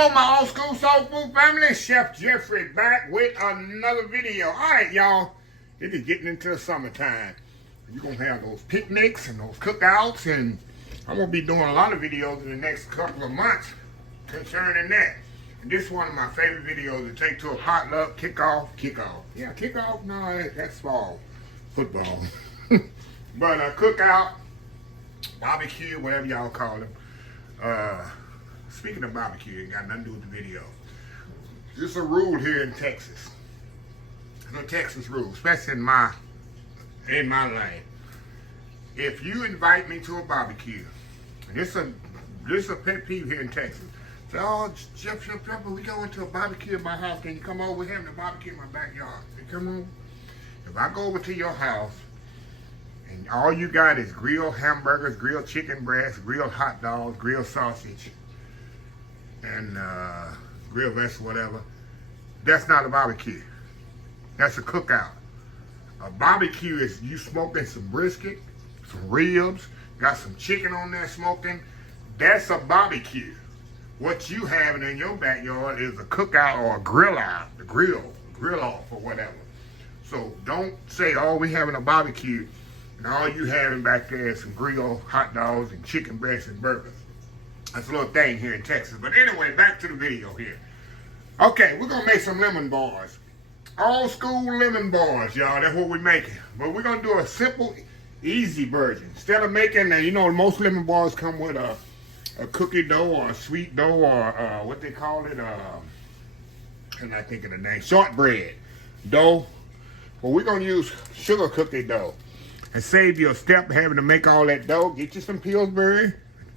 Hello, my old school soul food family. Chef Jeffrey back with another video. All right, y'all. It is getting into the summertime. You're going to have those picnics and those cookouts, and I'm going to be doing a lot of videos in the next couple of months concerning that. And this is one of my favorite videos to take to a potluck, kickoff. Yeah, kickoff? No, that's fall. Football. But a cookout, barbecue, whatever y'all call them. Speaking of barbecue, it got nothing to do with the video. There's a rule here in Texas. No Texas rule, especially in my lane. If you invite me to a barbecue, and this is a pet peeve here in Texas. Say, oh, Jeff, we going to a barbecue at my house. Can you come over? We're having a barbecue in my backyard. Say, come on. If I go over to your house, and all you got is grilled hamburgers, grilled chicken breasts, grilled hot dogs, grilled sausage, and grilled vegetables, whatever, that's not a barbecue. That's a cookout. A barbecue is you smoking some brisket, some ribs, got some chicken on there smoking. That's a barbecue. What you having in your backyard is a cookout or a grill out, the grill off or whatever. So don't say, oh, we having a barbecue, and all you having back there is some grilled hot dogs and chicken breasts and burgers. That's a little thing here in Texas. But anyway, back to the video here. Okay, we're going to make some lemon bars. Old school lemon bars, y'all. That's what we're making. But we're going to do a simple, easy version. Instead of making, you know, most lemon bars come with a cookie dough or a sweet dough or what they call it. I'm not thinking of the name. Shortbread dough. Well, we're going to use sugar cookie dough. And save you a step having to make all that dough. Get you some Pillsbury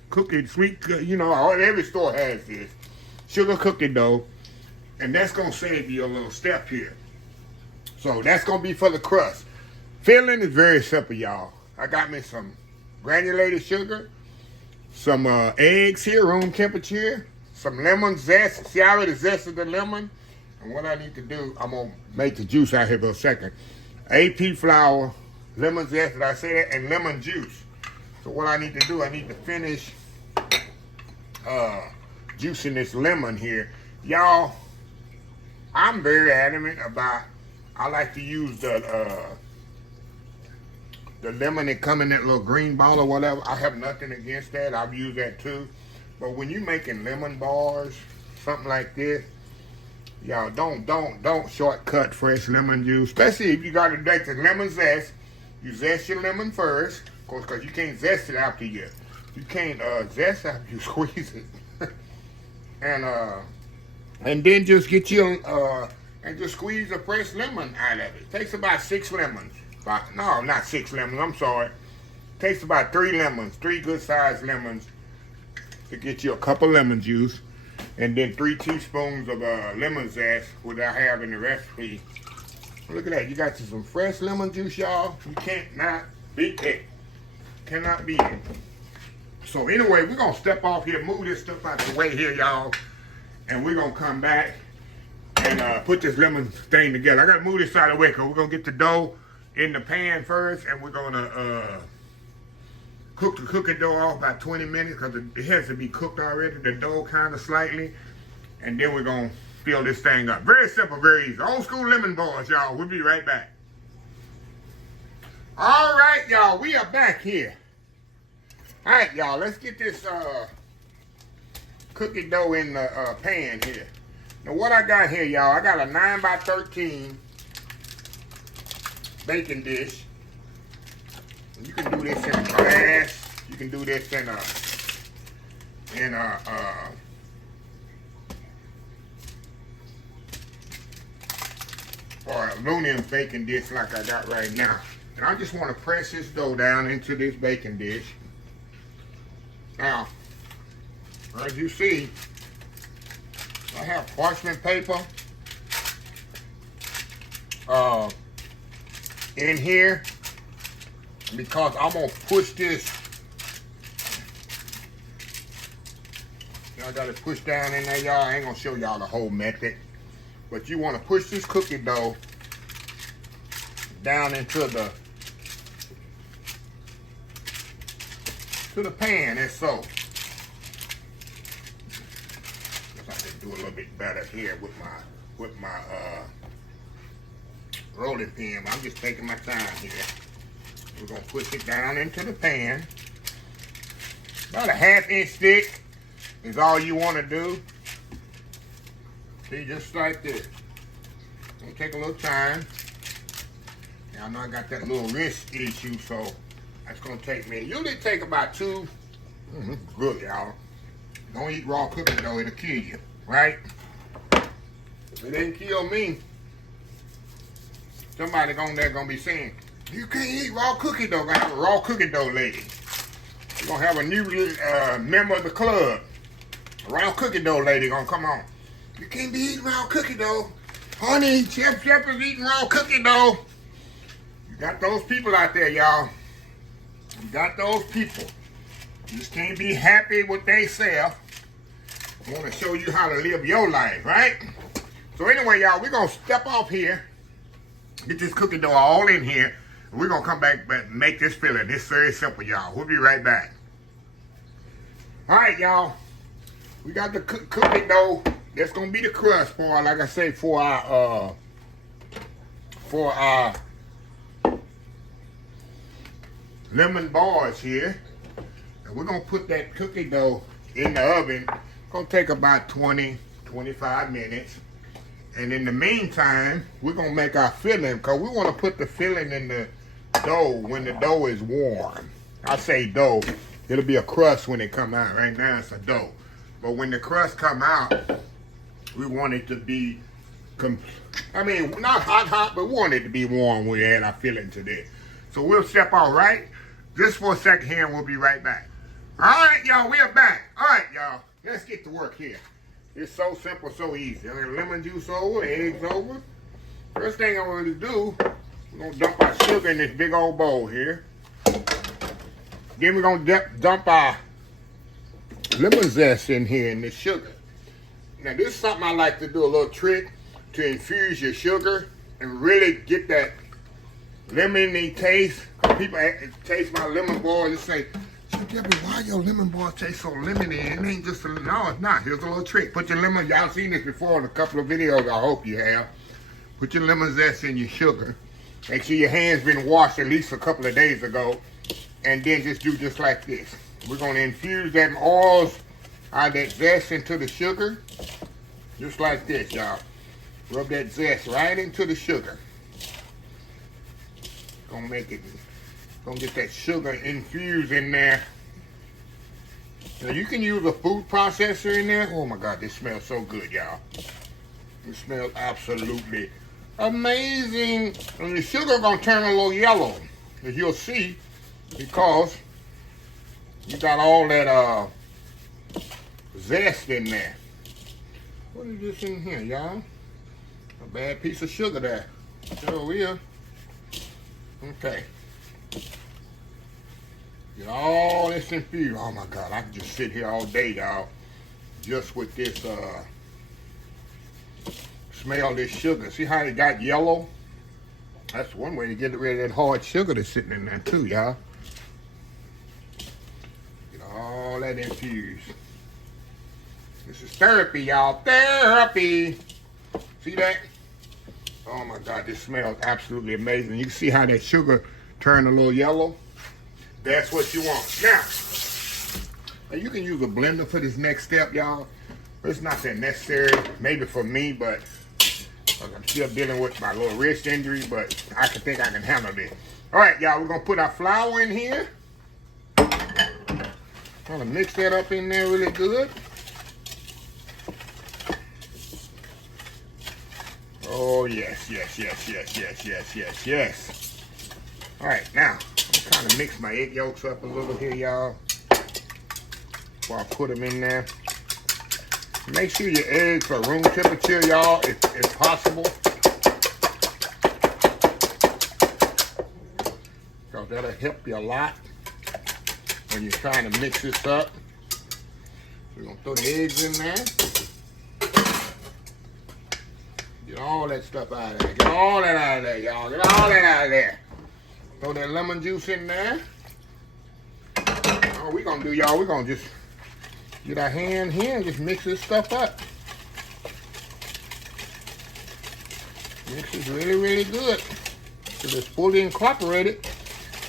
cookie, sweet, you know, every store has this. Sugar cookie dough. And that's going to save you a little step here. So that's going to be for the crust. Filling is very simple, y'all. I got me some granulated sugar, some eggs here, room temperature, some lemon zest. See, I already zested the lemon. And what I need to do, I'm going to make the juice out here for a second. AP flour, lemon zest, did I say that? And lemon juice. So what I need to do, I need to finish juicing this lemon here. Y'all, I'm very adamant about, I like to use the lemon that come in that little green ball or whatever. I have nothing against that. I've used that too. But when you're making lemon bars, something like this, y'all don't shortcut fresh lemon juice. Especially if you got to make the lemon zest. You zest your lemon first, of course, because you can't zest it after you. You can't zest after you squeeze it. And then just get you and just squeeze a fresh lemon out of it. It takes about 6 lemons. No, not 6 lemons, I'm sorry. It takes about 3 lemons, 3 good sized lemons to get you a cup of lemon juice. And then 3 teaspoons of lemon zest, what I have in the recipe. Look at that, you got you some fresh lemon juice, y'all. You can't not beat it. Cannot beat it. So anyway, we're gonna step off here, move this stuff out the way here, y'all. And we're gonna come back and put this lemon thing together. I gotta move this out of the way because we're gonna get the dough in the pan first, and we're gonna cook the cookie dough off about 20 minutes because it has to be cooked already, the dough kind of slightly. And then we're gonna fill this thing up. Very simple, very easy. Old school lemon bars, y'all. We'll be right back. All right, y'all, we are back here. All right, y'all, let's get this cookie dough in the pan here. Now, what I got here, y'all, I got a 9x13 baking dish. You can do this in a glass. You can do this in a or aluminum baking dish like I got right now. And I just want to press this dough down into this baking dish. Now, as you see, I have parchment paper in here because I'm going to push this. I got to push down in there, y'all. I ain't going to show y'all the whole method. But you want to push this cookie dough down into the pan, as so. do a little bit better here with my rolling pin. I'm just taking my time here. We're gonna push it down into the pan. About a 1/2 inch thick is all you want to do. See, just like this. Gonna take a little time. Now I know I got that little wrist issue, so that's gonna take me. Usually take about 2. Good, y'all. Don't eat raw cookie dough; it'll kill you, right? If it didn't kill me, somebody on there gonna be saying, "You can't eat raw cookie dough." Gonna have a raw cookie dough lady. We're gonna have a new member of the club. A raw cookie dough lady gonna come on. You can't be eating raw cookie dough. Honey, Chef is eating raw cookie dough. You got those people out there, y'all. You got those people. You just can't be happy with themselves. I want to show you how to live your life, right? So anyway, y'all, we're going to step off here. Get this cookie dough all in here. And we're going to come back and make this filling. It's very simple, y'all. We'll be right back. All right, y'all. We got the cookie dough. That's going to be the crust for, like I say, for our lemon bars here. And we're going to put that cookie dough in the oven. It's going to take about 20-25 minutes. And in the meantime, we're going to make our filling, because we want to put the filling in the dough when the dough is warm. I say dough. It'll be a crust when it come out. Right now it's a dough. But when the crust come out, we want it to be, not hot, but we want it to be warm when we add our filling to this. So we'll step out, right? Just for a second here, and we'll be right back. All right, y'all, we are back. All right, y'all, let's get to work here. It's so simple, so easy. Lemon juice over, eggs over. First thing I'm going to do, we're going to dump our sugar in this big old bowl here. Then we're going to dump our lemon zest in here in this sugar. Now, this is something I like to do, a little trick to infuse your sugar and really get that lemony taste. People taste my lemon bars and say, Debbie, why your lemon bars taste so lemony? It ain't just no, it's not. Here's a little trick. Put your lemon, y'all seen this before in a couple of videos, I hope you have. Put your lemon zest in your sugar. Make sure your hands been washed at least a couple of days ago. And then just do just like this. We're going to infuse that oils out of that zest into the sugar. Just like this, y'all. Rub that zest right into the sugar. Gonna make it, gonna get that sugar infused in there. Now you can use a food processor in there. Oh my God, this smells so good, y'all. It smells absolutely amazing. And the sugar gonna turn a little yellow, as you'll see, because you got all that zest in there. What is this in here, y'all? A bad piece of sugar there. Sure will. Okay. Get all this infused. Oh my God, I can just sit here all day, y'all. Just with this, smell this sugar. See how it got yellow? That's one way to get rid of that hard sugar that's sitting in there too, y'all. Get all that infused. This is therapy, y'all. Therapy. See that? Oh my God, this smells absolutely amazing. You can see how that sugar turned a little yellow. That's what you want. Now you can use a blender for this next step, y'all. It's not that necessary, maybe for me, but I'm still dealing with my little wrist injury, but I think I can handle this. All right, y'all, we're gonna put our flour in here. Gonna mix that up in there really good. Oh, yes, yes, yes, yes, yes, yes, yes, yes. All right, now, I'm kind of mix my egg yolks up a little here, y'all, before I put them in there. Make sure your eggs are room temperature, y'all, if possible. Because that'll help you a lot when you're trying to mix this up. We're going to throw the eggs in there. Get all that stuff out of there. Get all that out of there, y'all. Get all that out of there. Throw that lemon juice in there. All we're going to do, y'all, we're going to just get our hand here and just mix this stuff up. This is really, really good. It's fully incorporated.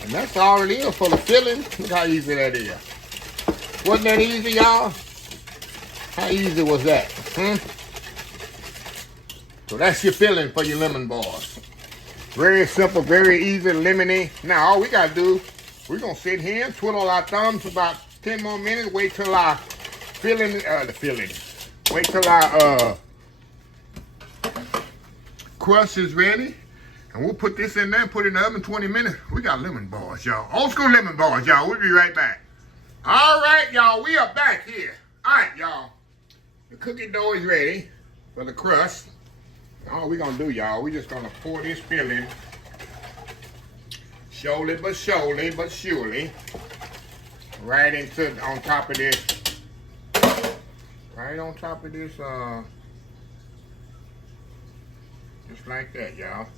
And that's all it is for the filling. Look how easy that is. Wasn't that easy, y'all? How easy was that? So that's your filling for your lemon bars. Very simple, very easy, lemony. Now all we gotta do, we're gonna sit here and twiddle our thumbs for about 10 more minutes. Wait till our wait till our crust is ready. And we'll put this in there and put it in the oven 20 minutes. We got lemon bars, y'all. Old school lemon bars, y'all. We'll be right back. All right, y'all. We are back here. All right, y'all. The cookie dough is ready for the crust. All we're going to do, y'all, we're just going to pour this filling slowly but surely right on top of this. Right on top of this, just like that, y'all.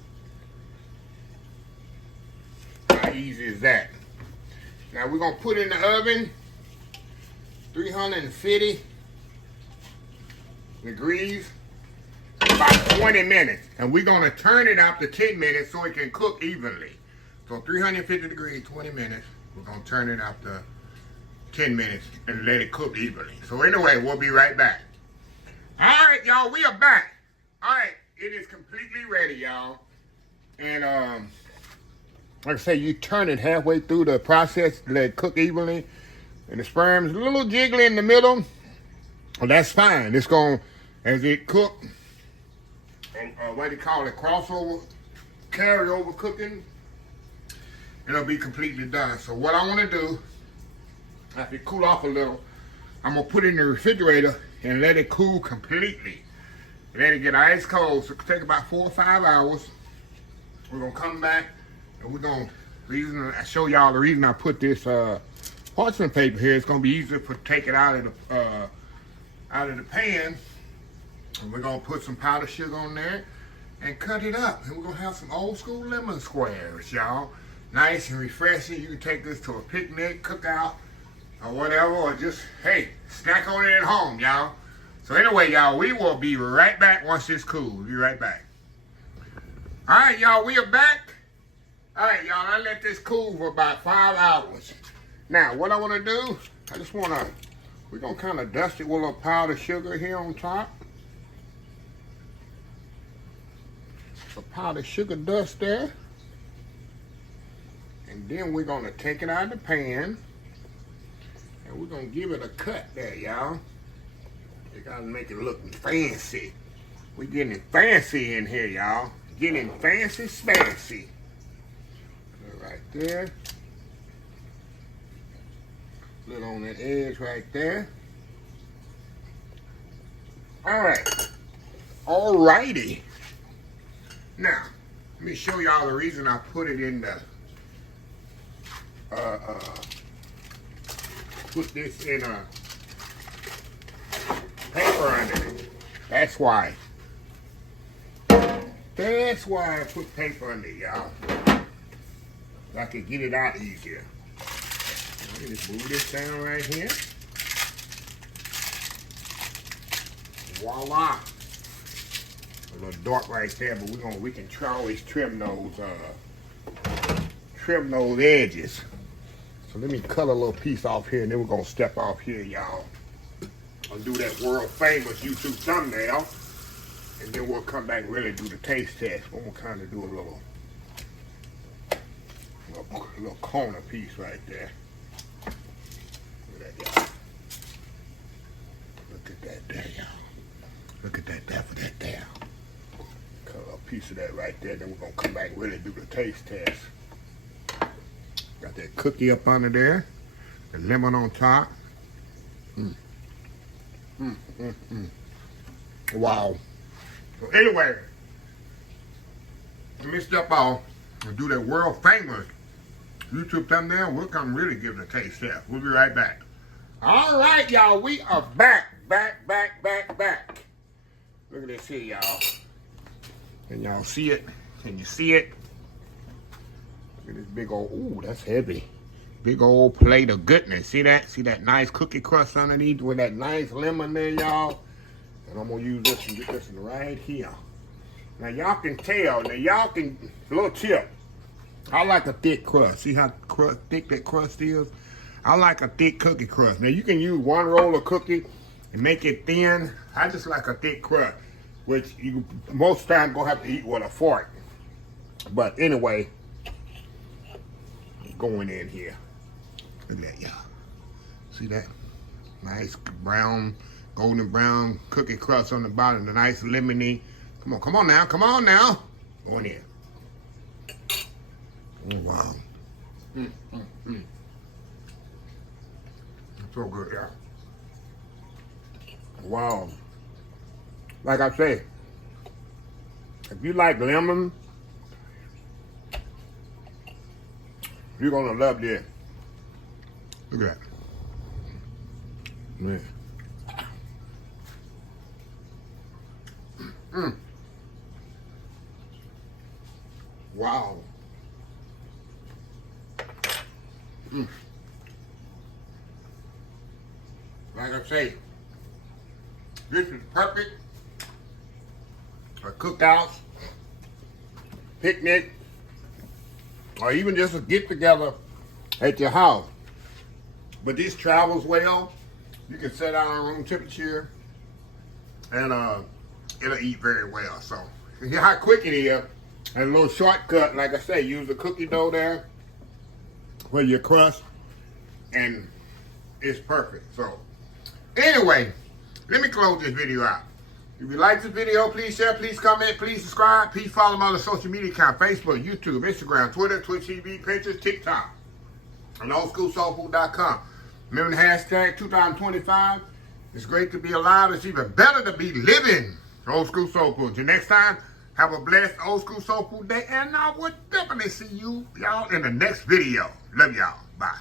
How easy is that? Now we're gonna put it in the oven, 350 degrees, about 20 minutes. And we're gonna turn it up to 10 minutes so it can cook evenly. So 350 degrees, 20 minutes. We're gonna turn it up to 10 minutes and let it cook evenly. So anyway, we'll be right back. All right, y'all, we are back. All right, it is completely ready, y'all. And like I say, you turn it halfway through the process, let it cook evenly. And the sperm's a little jiggly in the middle. Well, that's fine. It's going, as it cook, what do you call it, crossover, carryover cooking, it'll be completely done. So what I want to do, after it cool off a little, I'm going to put it in the refrigerator and let it cool completely. Let it get ice cold. So it'll take about 4 or 5 hours. We're going to come back. And we're going to show y'all the reason I put this parchment paper here. It's going to be easier to take it out of the pan. And we're going to put some powdered sugar on there and cut it up. And we're going to have some old school lemon squares, y'all. Nice and refreshing. You can take this to a picnic, cookout, or whatever. Or just, hey, snack on it at home, y'all. So anyway, y'all, we will be right back once it's cool. We'll be right back. All right, y'all, we are back. All right, y'all, I let this cool for about 5 hours. Now, what I want to do, we're going to kind of dust it with a little powdered sugar here on top. A powdered sugar dust there. And then we're going to take it out of the pan. And we're going to give it a cut there, y'all. You got to make it look fancy. We're getting fancy in here, y'all. Getting fancy spancy. Right there. Little on the edge right there. Alright. Alrighty. Now, let me show y'all the reason I put it in the put this in a paper under it. That's why. That's why I put paper under it, y'all. I can get it out easier. Let me just move this down right here. Voila. A little dark right there, but we can always trim those edges. So let me cut a little piece off here, and then we're gonna step off here, y'all. I'll do that world famous YouTube thumbnail, and then we'll come back and really do the taste test. We'll kind of do a little corner piece right there. Look at that, y'all. Look at that there, y'all. Look at that there for that there. Cut a piece of that right there. Then we're gonna come back and really do the taste test. Got that cookie up under there. The lemon on top. Wow. So anyway, let me step off and do that world famous YouTube thumbnail. We'll come really give it a taste test. We'll be right back. All right, y'all. We are back. Look at this here, y'all. Can y'all see it? Can you see it? Look at this big old, ooh, that's heavy. Big old plate of goodness. See that? See that nice cookie crust underneath with that nice lemon there, y'all? And I'm going to use this and get this right here. Now y'all can tell. Now y'all can, a little tip. I like a thick crust. See how thick that crust is? I like a thick cookie crust. Now you can use one roll of cookie and make it thin. I just like a thick crust, which you most times gonna have to eat with a fork. But anyway, going in here. Look at that, y'all. See that? Nice brown, golden brown cookie crust on the bottom. The nice lemony. Come on now, come on now. Going in. Oh, wow. So good, yeah. Wow. Like I say, if you like lemon, you're gonna love this. Look at that. Man. Wow. Like I say, this is perfect for cookouts, picnic, or even just a get together at your house. But this travels well. You can set out on room temperature and it'll eat very well. So you see how quick it is. And a little shortcut, like I say, use the cookie dough there for your crust, and it's perfect. So anyway, let me close this video out. If you like this video, please share, please comment, please subscribe, please follow my other social media account, Facebook, YouTube, Instagram, Twitter, Twitch TV, Pinterest, TikTok, and oldschoolsoulfood.com. Remember the hashtag 2025. It's great to be alive. It's even better to be living. Old School Soul Food. Till next time, have a blessed Old School Soul Food day, and I will definitely see you, y'all, in the next video. Love y'all. Bye.